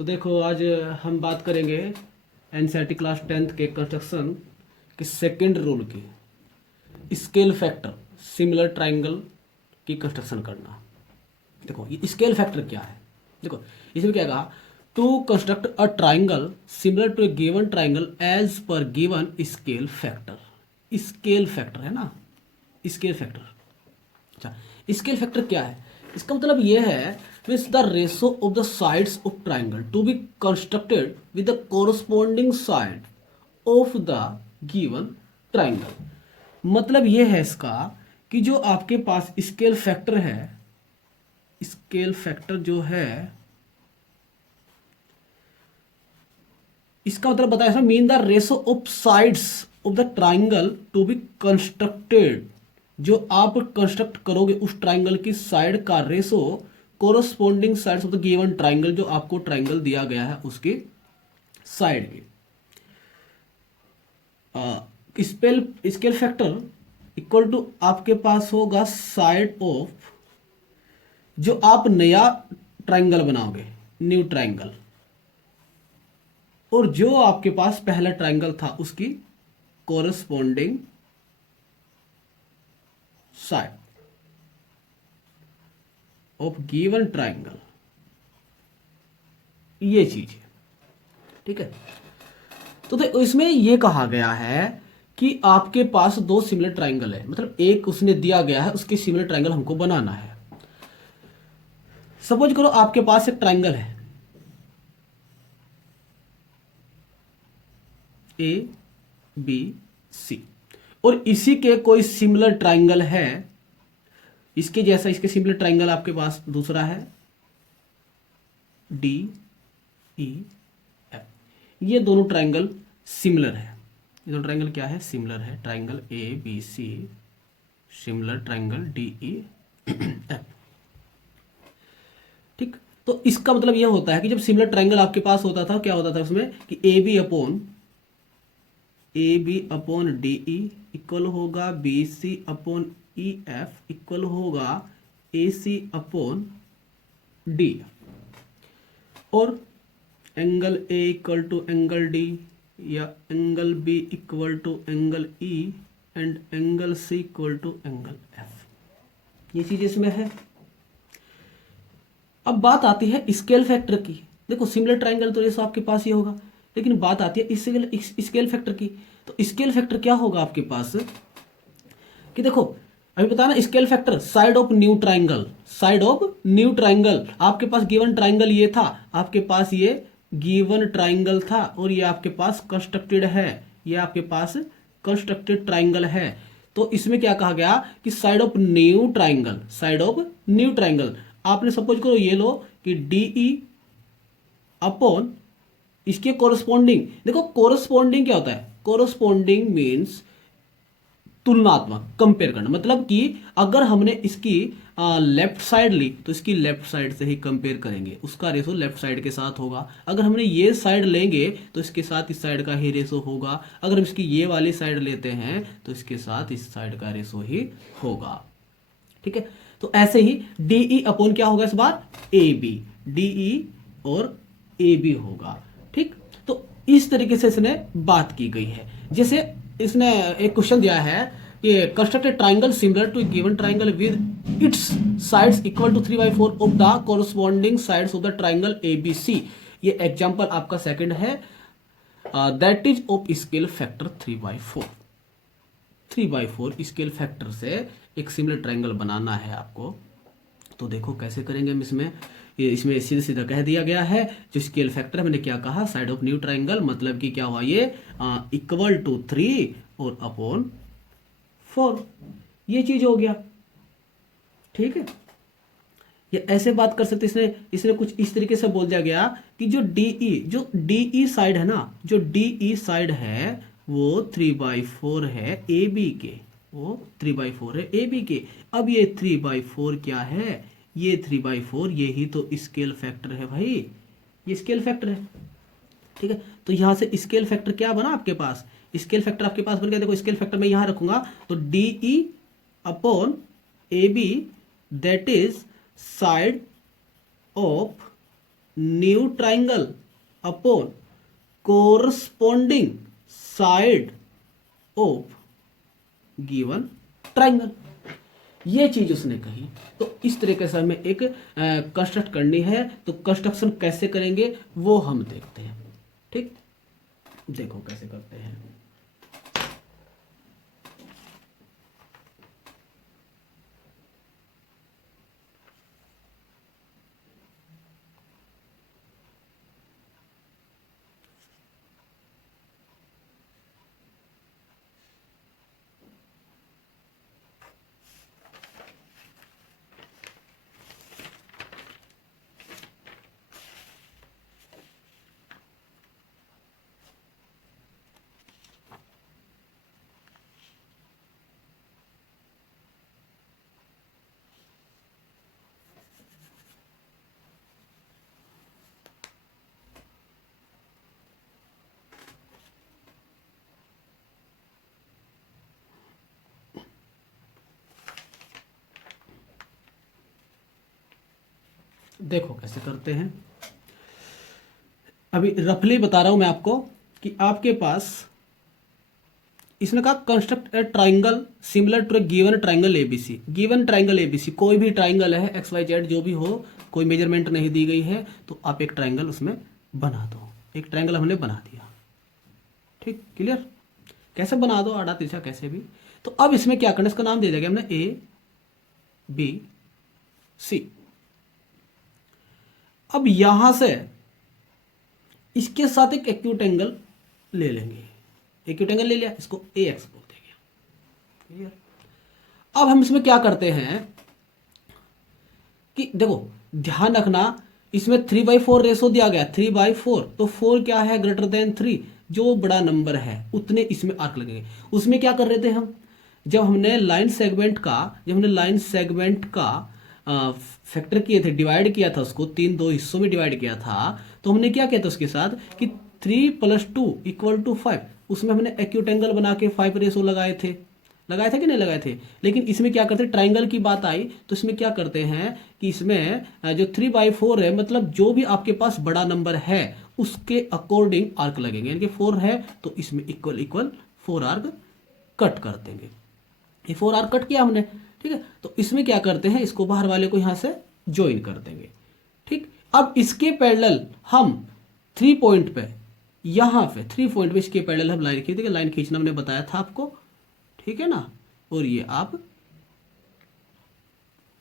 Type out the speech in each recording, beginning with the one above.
तो देखो आज हम बात करेंगे एनसीईआरटी क्लास 10th के कंस्ट्रक्शन के सेकंड रूल की स्केल फैक्टर सिमिलर ट्राइंगल की कंस्ट्रक्शन करना। देखो ये स्केल फैक्टर क्या है। देखो इसमें क्या कहा, to construct a triangle similar to a given triangle as per given scale factor. Scale factor है ना, स्केल फैक्टर। अच्छा, स्केल फैक्टर क्या है, इसका मतलब ये है which the ratio of the sides of triangle to be constructed with the corresponding side of the given triangle. मतलब ये है इसका कि जो आपके पास स्केल फैक्टर है, स्केल फैक्टर जो है इसका मतलब बताया था, mean the ratio of sides of the triangle to be constructed. जो आप कंस्ट्रक्ट करोगे उस ट्राइंगल की साइड का ratio corresponding sides of the given triangle, जो आपको ट्राइंगल दिया गया है उसकी साइड की। स्केल फैक्टर इक्वल टू आपके पास होगा साइड ऑफ, जो आप नया ट्राइंगल बनाओगे, न्यू ट्राइंगल, और जो आपके पास पहला ट्राइंगल था उसकी corresponding side of given triangle, ये चीज है। ठीक है, तो इसमें यह कहा गया है कि आपके पास दो सिमिलर ट्राइंगल है, मतलब एक उसने दिया गया है, उसके सिमिलर ट्राइंगल हमको बनाना है। सपोज करो आपके पास एक ट्राइंगल है ए बी सी, और इसी के कोई सिमिलर ट्राइंगल है, इसके जैसा इसके सिमिलर ट्राइंगल आपके पास दूसरा है डी ई एफ। ये दोनों ट्राइंगल सिमिलर है, ये दोनों ट्राइंगल क्या है, सिमिलर है। Triangle A B C similar triangle D E F. ठीक, तो इसका मतलब यह होता है कि जब सिमिलर ट्राइंगल आपके पास होता था, क्या होता था उसमें कि A B upon D E equal होगा B C upon E F equal होगा ए सी अपॉन डी, और angle A equal to angle D, या angle B equal to angle E, and angle C equal to angle F. ये चीज इसमें है। अब बात आती है स्केल फैक्टर की। देखो सिमिलर ट्राइंगल तो ये सब आपके पास ही होगा, लेकिन बात आती है स्केल फैक्टर की। तो स्केल फैक्टर क्या होगा आपके पास कि देखो अभी बताना, scale factor side of new triangle, side of new triangle. आपके पास गिवन ट्राइंगल ये था, आपके पास ये गिवन ट्राइंगल था, और ये आपके पास कंस्ट्रक्टेड है, ये आपके पास कंस्ट्रक्टेड ट्राइंगल है। तो इसमें क्या कहा गया कि side of new triangle, side of new triangle आपने सपोज करो ये लो कि डी ई अपॉन इसके कोरस्पॉन्डिंग। देखो कोरस्पॉन्डिंग क्या होता है, कोरस्पॉन्डिंग मीन्स तुलनात्मक, कंपेयर करना। मतलब कि अगर हमने इसकी लेफ्ट साइड ली तो इसकी लेफ्ट साइड से ही कंपेयर करेंगे, उसका रेशो लेफ्ट साइड के साथ होगा। अगर हमने ये साइड लेंगे तो इसके साथ इस साइड का ही रेशो होगा। अगर हम इसकी ये वाली साइड लेते हैं तो इसके साथ इस साइड का रेशो ही होगा। ठीक है, तो ऐसे ही डीई अपॉन क्या होगा इस बार, ए बी, डीई और ए बी होगा। ठीक, तो इस तरीके से इसने बात की गई है। जैसे इसने एक क्वेश्चन दिया है कि construct a triangle similar to given triangle with its sides equal to 3/4 of the corresponding sides of the triangle A B C. ये एग्जांपल आपका सेकंड है, that is of scale factor 3/4। 3/4 scale factor से एक similar triangle बनाना है आपको। तो देखो कैसे करेंगे हम इसमें, इसमें सीधा सीधा कह दिया गया है। जो स्केल फैक्टर मैंने क्या कहा, साइड ऑफ न्यू ट्राइंगल, मतलब कि क्या हुआ ये इक्वल टू 3 और अपॉन 4, ये चीज हो गया। ठीक है, ये ऐसे बात कर सकते। इसने कुछ इस तरीके से बोल दिया गया कि जो डीई साइड है ना, जो डीई साइड है वो 3/4 है ए बी के, वो 3/4 है ए बी के। अब ये 3/4 क्या है, ये 3/4 यही तो स्केल फैक्टर है भाई, ये स्केल फैक्टर है। ठीक है, तो यहां से स्केल फैक्टर क्या बना आपके पास, स्केल फैक्टर आपके पास बन गया। देखो स्केल फैक्टर मैं यहां रखूंगा तो DE upon A B that is side of new triangle upon corresponding side of given triangle. ये चीज उसने कही। तो इस तरीके से हमें एक कंस्ट्रक्ट करनी है। तो कंस्ट्रक्शन कैसे करेंगे वो हम देखते हैं। ठीक, देखो कैसे करते हैं। देखो कैसे करते हैं। अभी रफली बता रहा हूं मैं आपको कि आपके पास इसने कहा construct a triangle similar to a given triangle ABC. Given triangle ABC कोई भी ट्राइंगल है, एक्स वाई जेड जो भी हो, कोई मेजरमेंट नहीं दी गई है, तो आप एक ट्राइंगल उसमें बना दो। एक ट्राइंगल हमने बना दिया। ठीक, क्लियर। कैसे बना दो, आड़ा तिरछा कैसे भी। तो अब इसमें क्या करना, इसका नाम दे देंगे हमने ए बी सी। अब यहां से इसके साथ एक एक्यूट एंगल ले लेंगे। एक्यूट एंगल ले लिया, इसको ए एक्स बोल देंगे। क्लियर। अब हम इसमें क्या करते हैं कि देखो ध्यान रखना, इसमें 3/4 रेशो दिया गया, 3/4। तो 4 क्या है, ग्रेटर देन 3। जो बड़ा नंबर है उतने इसमें आर्क लगेंगे। उसमें क्या कर रहे थे हम, जब हमने लाइन सेगमेंट का फैक्टर किए थे, डिवाइड किया था उसको, 3 2 हिस्सों में डिवाइड किया था। तो हमने क्या किया था उसके साथ कि 3 + 2 = 5। उसमें हमने एक्यूट एंगल बना के 5 रेशो लगाए थे कि नहीं लगाए थे। लेकिन इसमें क्या करते, ट्राइंगल की बात आई तो इसमें क्या करते हैं कि इसमें जो 3/4 है, मतलब जो भी आपके पास बड़ा नंबर है उसके अकॉर्डिंग आर्क लगेंगे। यानी कि 4 है तो इसमें इक्वल 4 आर्क कट कर देंगे। ये 4 आर्क कट किया हमने। ठीक है, तो इसमें क्या करते हैं, इसको बाहर वाले को यहां से ज्वाइन कर देंगे। ठीक, अब इसके पैरेलल हम 3 पॉइंट पे, यहां पे 3 पॉइंट पे इसके पैरेलल हम लाइन खींच देंगे। लाइन खींचना हमने बताया था आपको, ठीक है ना। और ये आप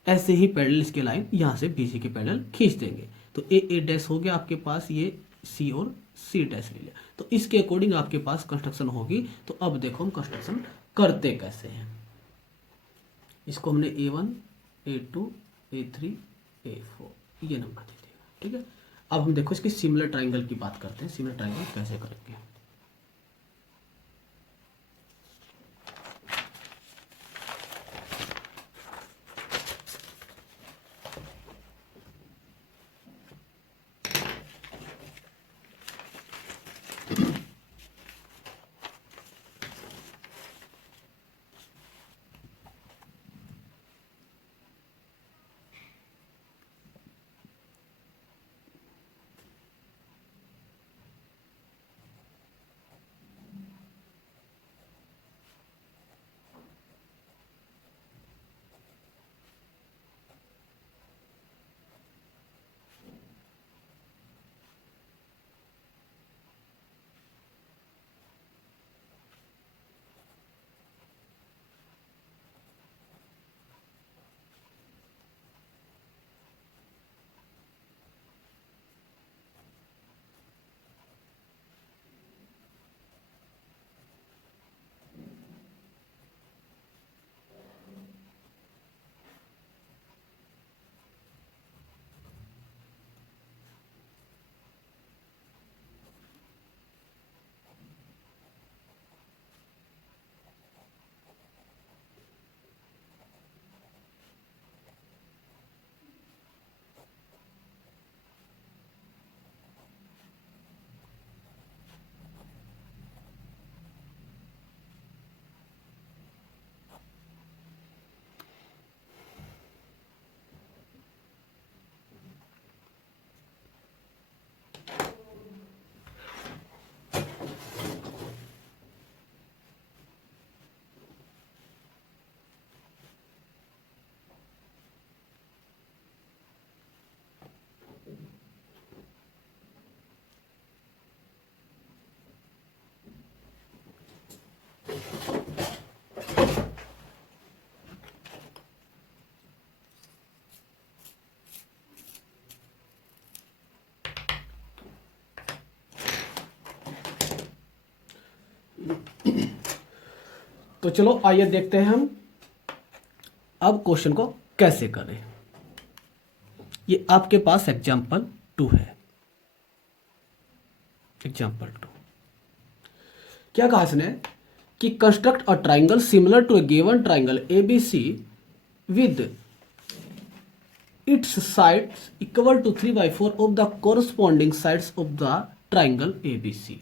ऐसे ही पैरेलल इसके लाइन यहां से बीसी के पैरेलल खींच देंगे। तो ए डैश हो गया आपके पास, ये सी और सी डैश ले लिया। तो इसके अकॉर्डिंग आपके पास कंस्ट्रक्शन होगी। तो अब देखो हम कंस्ट्रक्शन करते कैसे हैं। इसको हमने A1 A2 A3 A4 ये नंबर दे देगा। ठीक है, अब हम देखो इसकी सिमिलर ट्राइंगल की बात करते हैं। सिमिलर ट्राइंगल कैसे करेंगे। तो चलो आइए देखते हैं हम अब क्वेश्चन को कैसे करें। ये आपके पास एग्जाम्पल 2 है। एग्जाम्पल 2 क्या कहा इसने कि construct a triangle similar to a given triangle ABC with its sides equal to 3/4 of the corresponding sides of the triangle ABC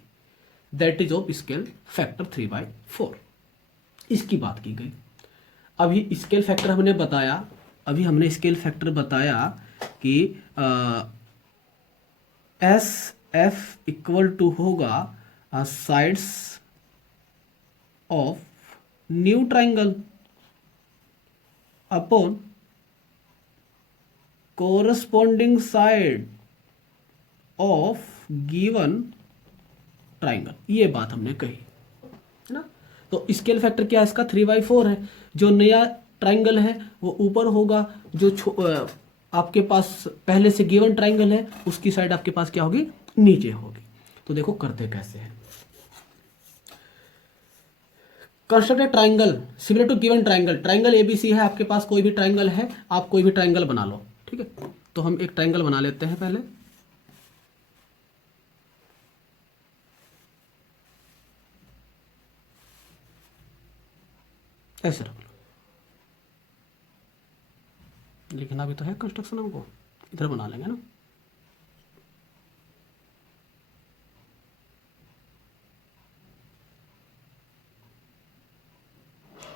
that is of scale factor 3/4। इसकी बात की गई। अभी स्केल फैक्टर हमने बताया, अभी हमने स्केल फैक्टर बताया कि एस एफ इक्वल टू होगा sides of new triangle upon corresponding side of given triangle. ये बात हमने कही है ना। तो स्केल फैक्टर क्या है इसका 3/4 है। जो नया ट्राइंगल है वो ऊपर होगा, जो आपके पास पहले से गिवन ट्राइंगल है उसकी साइड आपके पास क्या होगी, नीचे होगी। तो देखो करते कैसे हैं। Construct a triangle similar to given triangle. Triangle ABC है आपके पास, कोई भी ट्राइंगल है, आप कोई भी ट्राइंगल बना लो। ठीक है, तो हम एक ट्राइंगल बना लेते हैं पहले। ऐसे रख लो, लिखना भी तो है कंस्ट्रक्शन, हमको इधर बना लेंगे ना।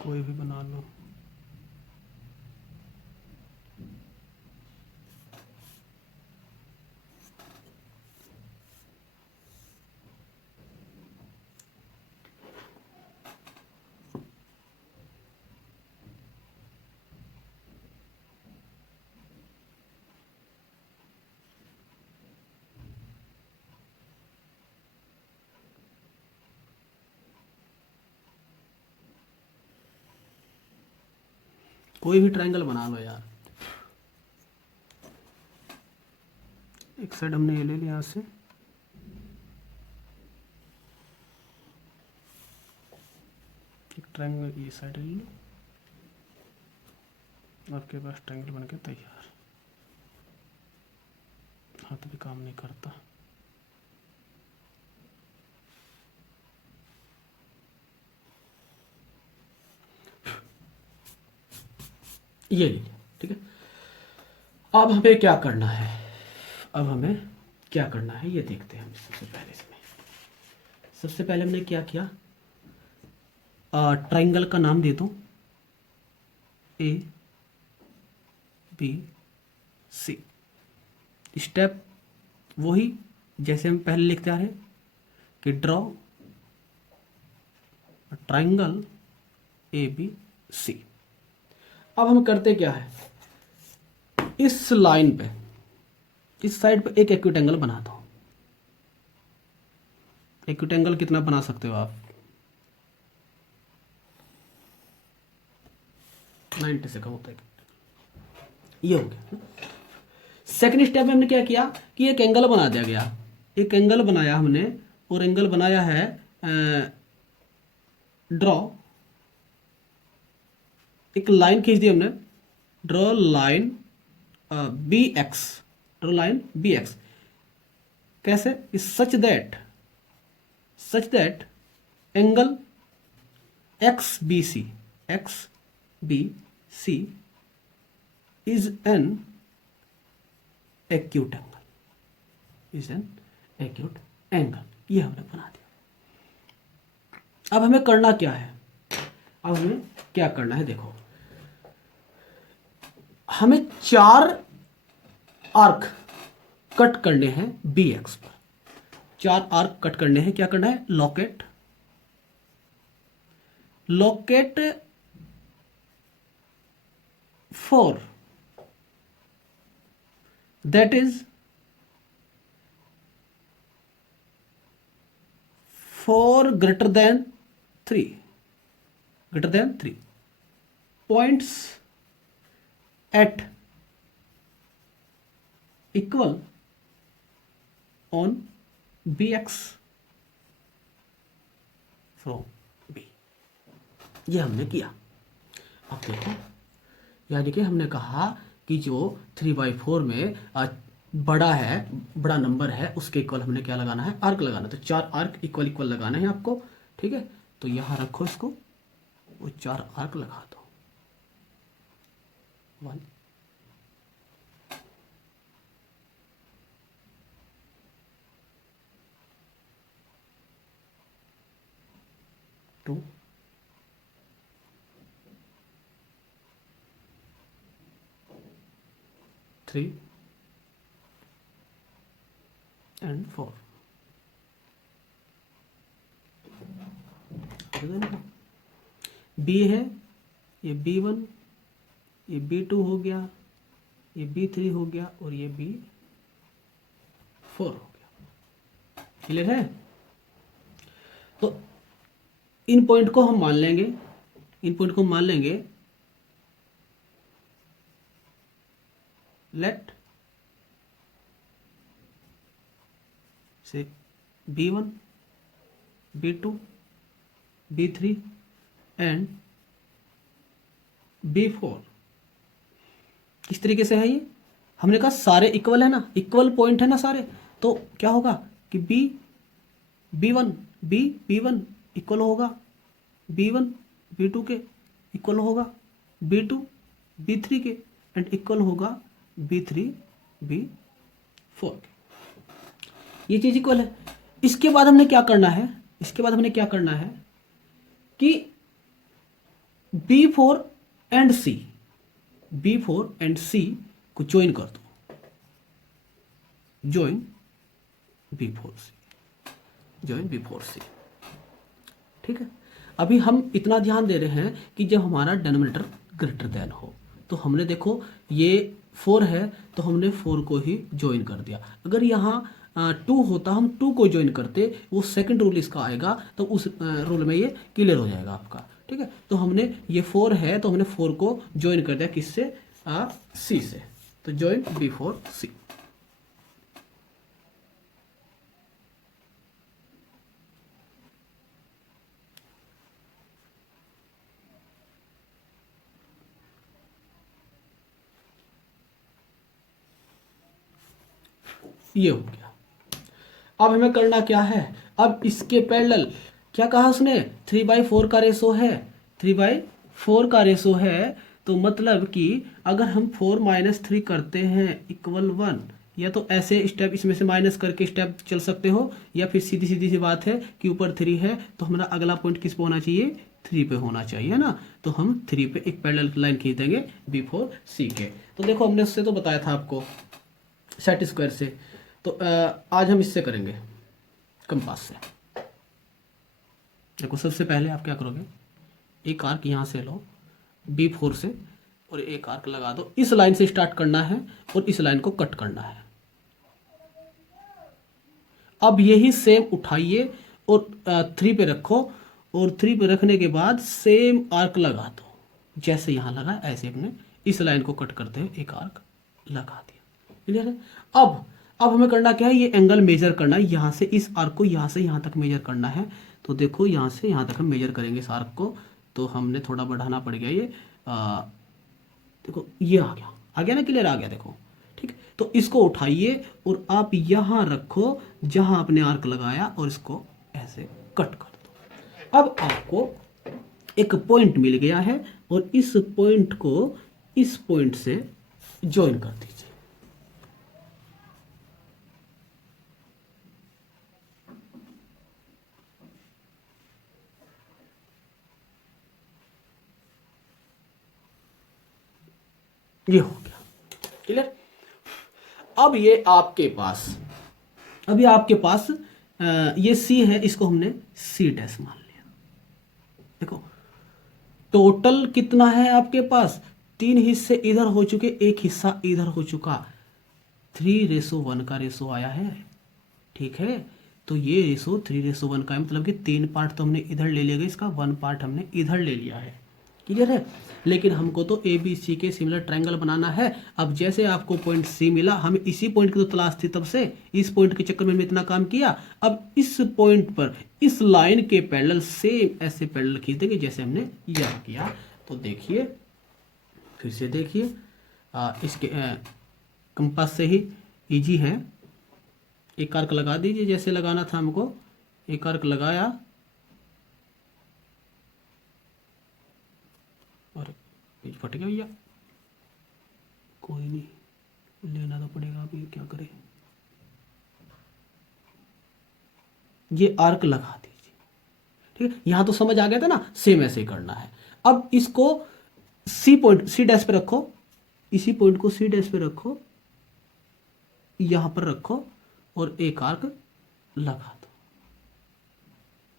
कोई भी बना लो। कोई भी ट्रायंगल बना लो यार। एक साइड हमने ये ले लिया यहाँ से, एक ट्रायंगल ये साइड ले लो, आपके पास ट्रायंगल बन के तैयार। हाथ भी काम नहीं करता। ये ले लिया, ठीक है। अब हमें क्या करना है, अब हमें क्या करना है ये देखते हैं हम। सबसे पहले हमने क्या किया, ट्राइंगल का नाम दे दो ABC। स्टेप वही जैसे हम पहले लिखते आ रहे कि ड्रॉ ट्राइंगल ABC। अब हम करते क्या है, इस लाइन पे, इस साइड पे एक एक्यूट एंगल बना दो। एक्यूट एंगल कितना बना सकते हो आप, 90 से कम होता है। ये हो गया। सेकंड स्टेप में हमने क्या किया कि एक एंगल बना दिया गया, एक एंगल बनाया हमने, और एंगल बनाया है ड्रॉ, एक लाइन खींच दी हमने, draw line BX, draw line BX। कैसे, such that angle XBC is an acute angle, ये हमने बना दिया। अब हमें करना क्या है, अब हमें क्या करना है, देखो हमें 4 आर्क कट करने हैं BX पर। 4 आर्क कट करने हैं, क्या करना है, locate 4, that is 4 greater than 3 points at equal on BX from B। ये हमने किया। अब देखो, यानी कि हमने कहा कि जो 3/4 में बड़ा है, बड़ा नंबर है, उसके इक्वल हमने क्या लगाना है, आर्क लगाना। तो 4 आर्क इक्वल इक्वल लगाना है आपको, ठीक है। तो यहाँ रखो इसको, वो 4 आर्क लगा दो। 1 2 3 and 4। बी है, ये B1, ये B2 हो गया, ये B3 हो गया और ये B4 हो गया। क्लियर है? तो इन पॉइंट को हम मान लेंगे, इन पॉइंट को मान लेंगे लेट से B1, B2, B3 and B4। किस तरीके से है ये? हमने कहा सारे इक्वल है ना, इक्वल पॉइंट है ना सारे, तो क्या होगा कि B1 B1 इक्वल होगा B1 B2 के, इक्वल होगा B2 B3 के एंड इक्वल होगा B3 B4 के। ये चीज इक्वल है। इसके बाद हमने क्या करना है, इसके बाद हमने क्या करना है कि B4 and C, B4 and C को ज्वाइन कर दो, ज्वाइन B4C, ज्वाइन B4C। ठीक है। अभी हम इतना ध्यान दे रहे हैं कि जब हमारा डिनोमिनेटर ग्रेटर देन हो, तो हमने देखो ये 4 है तो हमने 4 को ही ज्वाइन कर दिया। अगर यहाँ 2 होता, हम 2 को ज्वाइन करते, वो सेकंड रूल इसका आएगा, तो उस रूल में ये क्लियर हो जाएगा आपका। ठीक है। तो हमने ये 4 है तो हमने 4 को ज्वाइन कर दिया, किससे, C से। तो ज्वाइन B4C। ये हो गया। अब हमें करना क्या है, अब इसके पैरेलल क्या कहा उसने, 3/4 का रेशो है, 3/4 का रेशो है। तो मतलब कि अगर हम 4 - 3 करते हैं इक्वल 1, या तो ऐसे स्टेप इसमें से माइनस करके स्टेप चल सकते हो, या फिर सीधी सीधी सी बात है कि ऊपर 3 है तो हमारा अगला पॉइंट किस पे होना चाहिए, 3 पे होना चाहिए ना। तो हम 3 पे एक पैरेलल लाइन खींच देंगे B4C के। तो देखो हमने उससे तो बताया था आपको सेट स्क्वायर से, तो आज हम इससे करेंगे, कंपास से। देखो सबसे पहले आप क्या करोगे, एक आर्क यहाँ से लो B4 से और एक आर्क लगा दो। इस लाइन से स्टार्ट करना है और इस लाइन को कट करना है। अब यही सेम उठाइए और 3 पे रखो, और 3 पे रखने के बाद सेम आर्क लगा दो, जैसे यहाँ लगा ऐसे अपने इस लाइन को कट करते हुए एक आर्क लगा दिया। क्लियर है? अब हमें करना क्या है, ये एंगल मेजर करना है। यहाँ से इस आर्क को यहाँ से यहाँ तक मेजर करना है। तो देखो यहाँ से यहाँ तक हम मेजर करेंगे इस आर्क को। तो हमने थोड़ा बढ़ाना पड़ गया ये, देखो ये आ गया ना, क्लियर आ गया देखो। ठीक, तो इसको उठाइए और आप यहाँ रखो जहाँ आपने आर्क लगाया और इसको ऐसे कट कर दो। अब आपको एक पॉइंट मिल गया है और इस पॉइंट को इस पॉइंट से ज्वाइन कर दीजिए। ये हो गया। क्लियर? अब ये आपके पास, अभी आपके पास ये C है, इसको हमने C' मान लिया। देखो टोटल कितना है आपके पास, 3 हिस्से इधर हो चुके, एक हिस्सा इधर हो चुका, 3:1 का रेशो आया है। ठीक है। तो ये रेशो 3:1 का है, मतलब कि 3 पार्ट तो हमने इधर ले लिया, इसका 1 पार्ट हमने इधर ले लिया है। क्लियर है। लेकिन हमको तो ए बी सी के सिमिलर ट्रायंगल बनाना है। अब जैसे आपको पॉइंट सी मिला, हमें इसी पॉइंट की तो तलाश थी तब से, इस पॉइंट के चक्कर में हमने इतना काम किया। अब इस पॉइंट पर इस लाइन के पैरेलल सेम ऐसे पैरेलल खींच देंगे जैसे हमने यह किया। तो देखिए, फिर से देखिए, इसके कंपास से ही इजी है। एक आर्क लगा दीजिए जैसे लगाना था हमको, एक आर्क लगाया और पेज फट गया भैया, कोई नहीं, लेना तो पड़ेगा, अभी क्या करें। ये आर्क लगा दीजिए, ठीक है। यहां तो समझ आ गया था ना, सेम ऐसे ही करना है। अब इसको सी पॉइंट, सी डैश पे रखो, इसी पॉइंट को सी डैश पे रखो, यहां पर रखो और एक आर्क लगा दो,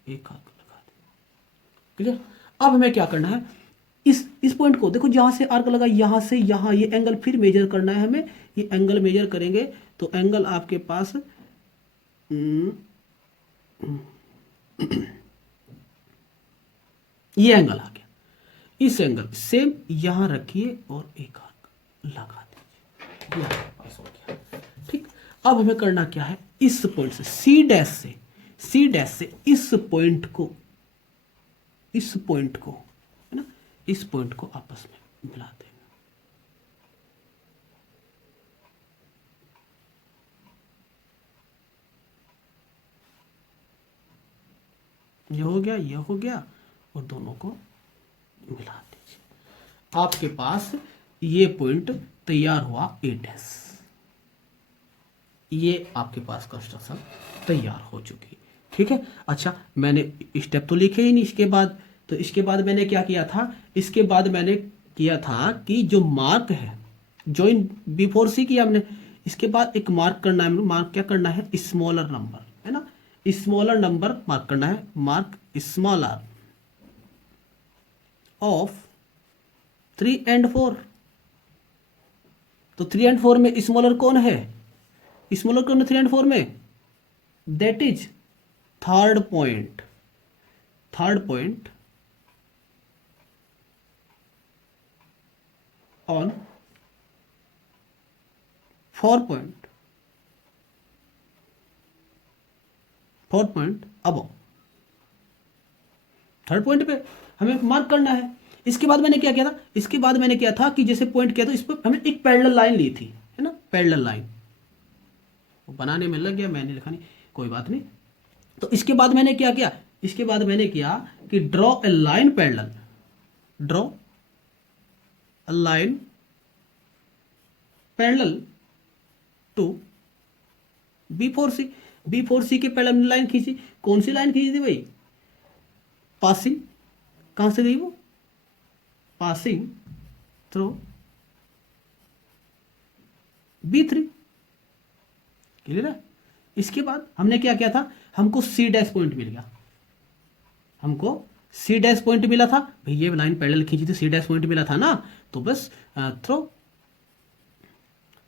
एक आर्क लगा दो, क्लियर। अब हमें क्या करना है, इस पॉइंट को देखो, जहां से आर्क लगा यहां से यहां, ये एंगल फिर मेजर करना है हमें। ये एंगल मेजर करेंगे तो एंगल आपके पास ये एंगल आ गया। इस एंगल सेम यहां रखिए और एक आर्क लगा दीजिए, ये आपके पास हो गया, ठीक। अब हमें करना क्या है, इस पॉइंट से सी डैश से, सी डैश से इस पॉइंट को, इस पॉइंट को, है ना, इस पॉइंट को आपस में मिला देंगे। ये हो गया, ये हो गया, और दोनों को मिला दीजिए। आपके पास ये पॉइंट तैयार हुआ ए डैश। ये आपके पास कंस्ट्रक्शन तैयार हो चुकी, ठीक है। अच्छा, मैंने स्टेप तो लिखे ही नहीं इसके बाद, तो इसके बाद मैंने क्या किया था, इसके बाद मैंने किया था कि जो मार्क है, ज्वाइन बिफोर सी किया हमने, इसके बाद एक मार्क करना है। मार्क क्या करना है, स्मॉलर नंबर, है ना, स्मॉलर नंबर मार्क करना है। Mark smaller of 3 and 4। तो 3 and 4 में स्मॉलर कौन है, स्मॉलर कौन है 3 and 4 में, that is third point, third point on 4 point, 4 point above, third point पे हमें मार्क करना है। इसके बाद मैंने क्या किया था, इसके बाद मैंने क्या था कि जैसे पॉइंट किया था, इस पर हमने एक पैरेलल लाइन ली थी, है ना, पैरेलल लाइन, वो बनाने में लग गया, मैंने लिखा नहीं, कोई बात नहीं। तो इसके बाद मैंने क्या किया, इसके बाद मैंने किया कि draw a line parallel, draw a line parallel to B4C। B4C के पैरेलल लाइन खींची, कौन सी लाइन खींची थी भाई, पासिंग, कहां से गई वो, पासिंग थ्रू B3, क्लियर है। इसके बाद हमने क्या किया था, हमको सी डैश पॉइंट मिल गया, हमको सी डैश पॉइंट मिला था भाई, ये लाइन पैरेलल खींची थी, सी डैश पॉइंट मिला था ना, तो बस through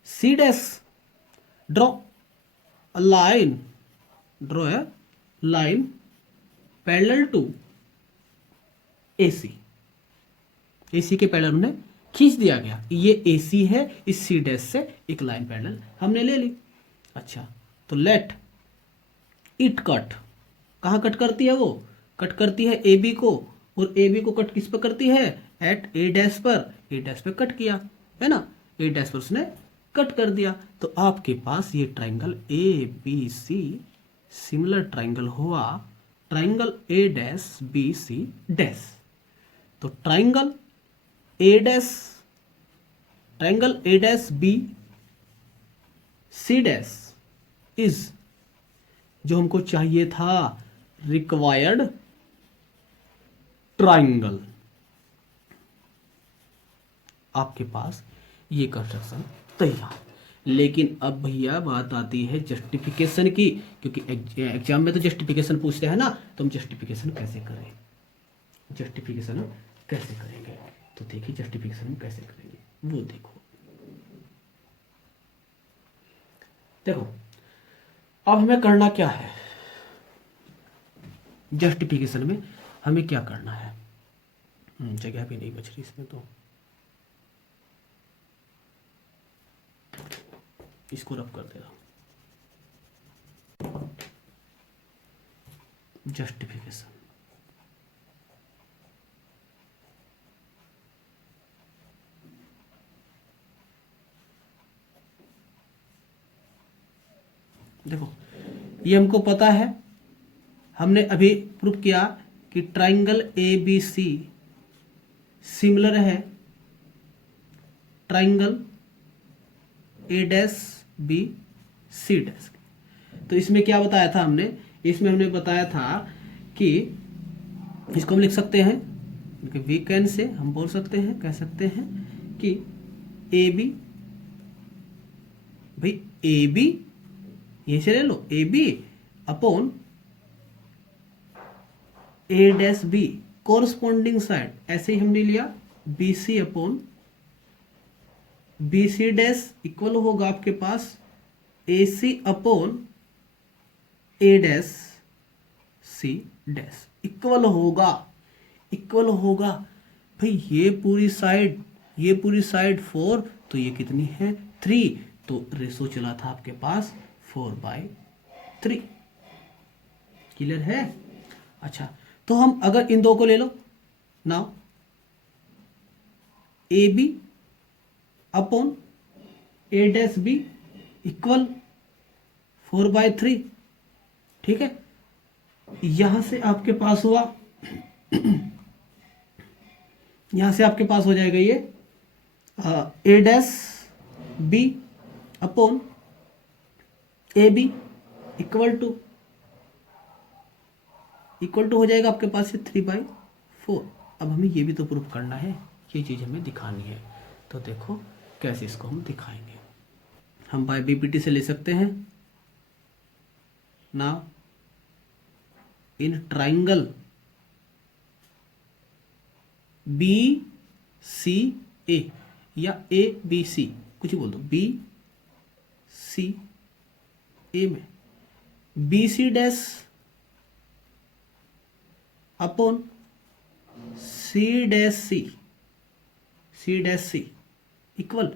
C dash, draw a line, draw a line parallel to AC, AC के पैरेलल हमने खींच दिया गया, ये AC है, इस सी डैश से एक लाइन पैरेलल हमने ले ली। अच्छा, तो लेट इट कट, कहाँ कट करती है वो, कट करती है AB को, और AB को कट किस पर करती है, एट A डैश पर, A डैश पे कट किया, है ना, A डैश पर उसने कट कर दिया। तो आपके पास ये ट्राइंगल ABC सिमिलर ट्राइंगल हुआ, triangle A dash BC dash. तो triangle A dash, triangle A dash BC dash is, जो हमको चाहिए था, रिक्वायर्ड ट्राइंगल। आपके पास ये कंस्ट्रक्शन तैयार। लेकिन अब भैया बात आती है जस्टिफिकेशन की, क्योंकि एग्जाम में तो जस्टिफिकेशन पूछते हैं ना, तो हम जस्टिफिकेशन कैसे करें, जस्टिफिकेशन कैसे करेंगे, तो देखिए जस्टिफिकेशन कैसे करेंगे वो देखो। देखो अब हमें करना क्या है, जस्टिफिकेशन में हमें क्या करना है, जगह भी नहीं बच रही इसमें, तो इसको रब कर दे रहा हूँ। जस्टिफिकेशन, देखो ये हमको पता है, हमने अभी प्रूफ किया कि triangle A B C similar है triangle A dash B C dash. तो इसमें क्या बताया था हमने, इसमें हमने बताया था कि इसको हम लिख सकते हैं वीकेंड से, हम बोल सकते हैं, कह सकते हैं कि ए बी, भाई ए बी यहीं से ले लो, A B upon A dash B corresponding side, ऐसे ही हमने लिया B C upon B C dash equal होगा आपके पास A C upon A dash C dash equal होगा, इक्वल होगा भाई ये पूरी साइड 4, तो ये कितनी है 3, तो रेशो चला था आपके पास 4/3। क्लियर है? अच्छा, तो हम अगर इन दो को ले लो now, A B upon A dash B equal 4/3, ठीक है। यहां से आपके पास हुआ यहां से आपके पास हो जाएगा ये A dash B upon A B equal to हो जाएगा आपके पास ये 3/4। अब हमें ये भी तो प्रूफ करना है, ये चीज हमें दिखानी है। तो देखो कैसे इसको हम दिखाएंगे। हम बाय बीपीटी से ले सकते हैं ना, इन ट्राइंगल बी सी ए या ए बी सी, कुछ ही बोल दो, बी सी ए में B C dash upon C dash C equal,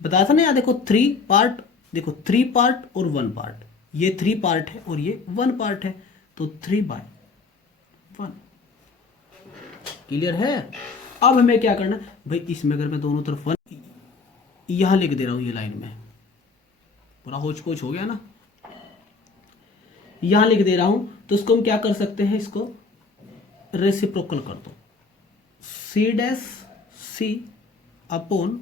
बताया था ना यार, देखो 3 पार्ट, देखो 3 पार्ट और 1 पार्ट, ये 3 पार्ट है और ये 1 पार्ट है, तो 3/1। क्लियर है? अब हमें क्या करना भाई, इसमें अगर मैं दोनों तरफ 1 यहां लिख दे रहा हूं, ये लाइन में पूरा होच पोच हो गया ना, यहां लिख दे रहा हूं, तो इसको हम क्या कर सकते हैं, इसको रेसिप्रोकल कर दो, C dash C upon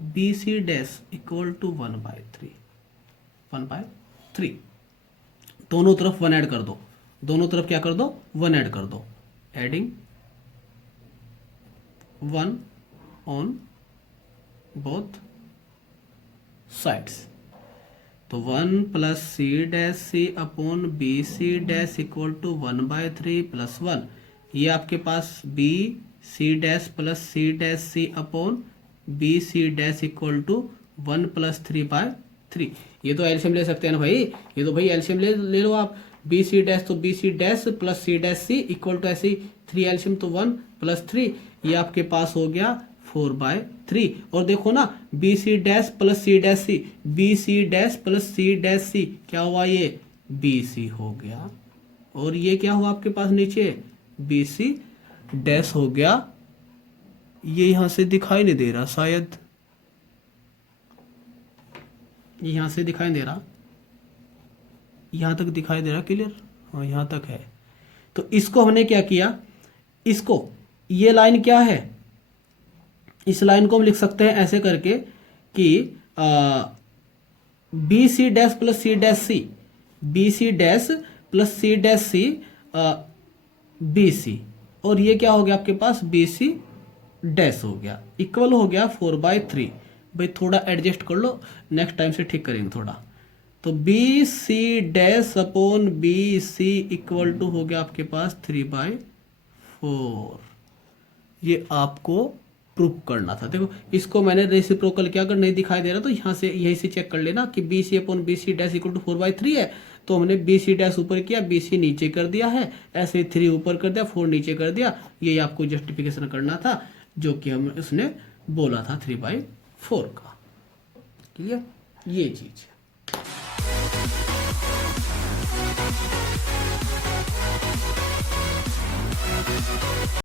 B C dash equal to 1/3। दोनों तरफ 1 ऐड कर दो, दोनों तरफ क्या कर दो 1 ऐड कर दो, एडिंग 1 ऑन बोथ साइड्स, तो 1 plus C dash C upon B C dash equal to 1/3 plus 1, ये आपके पास B C dash plus C dash C upon B C dash equal to 1 plus 3/3। ये तो एलसीएम ले सकते हैं ना भाई, ये तो भाई एलसीएम ले लो आप, बी सी डैश तो B C dash plus C dash C equal to ऐसे 3 एलसीएम तो 1 प्लस 3, ये आपके पास हो गया 4/3। और देखो ना B C dash plus C dash C, B C dash plus C dash C क्या हुआ, ये बी सी हो गया, और ये क्या हुआ आपके पास नीचे बी सी डैश हो गया, ये यहां से दिखाई नहीं दे रहा शायद, यहां से दिखाई दे रहा, यहां तक दिखाई दे रहा, क्लियर, हाँ यहां तक है। तो इसको हमने क्या किया, इसको ये लाइन क्या है, इस लाइन को हम लिख सकते हैं ऐसे करके कि B C dash plus C dash C, B C dash plus C dash C B C, और ये क्या हो गया आपके पास बी सी डैश हो गया, इक्वल हो गया 4/3। भाई थोड़ा एडजस्ट कर लो, नेक्स्ट टाइम से ठीक करेंगे थोड़ा, तो B C dash upon B C equal to हो गया आपके पास 3/4। ये आपको प्रूफ करना था। देखो इसको मैंने रेसिप्रोकल क्या अगर नहीं दिखाई दे रहा तो यहाँ से यही से चेक कर लेना कि B C upon B C dash equal to 4/3 है। तो हमने बी सी डैश ऊपर किया, बी सी नीचे कर दिया है, ऐसे 3 ऊपर कर दिया, 4 नीचे कर दिया। ये आपको जस्टिफिकेशन करना था जो कि हम उसने बोला था 3/4 का। क्लियर, ये चीज।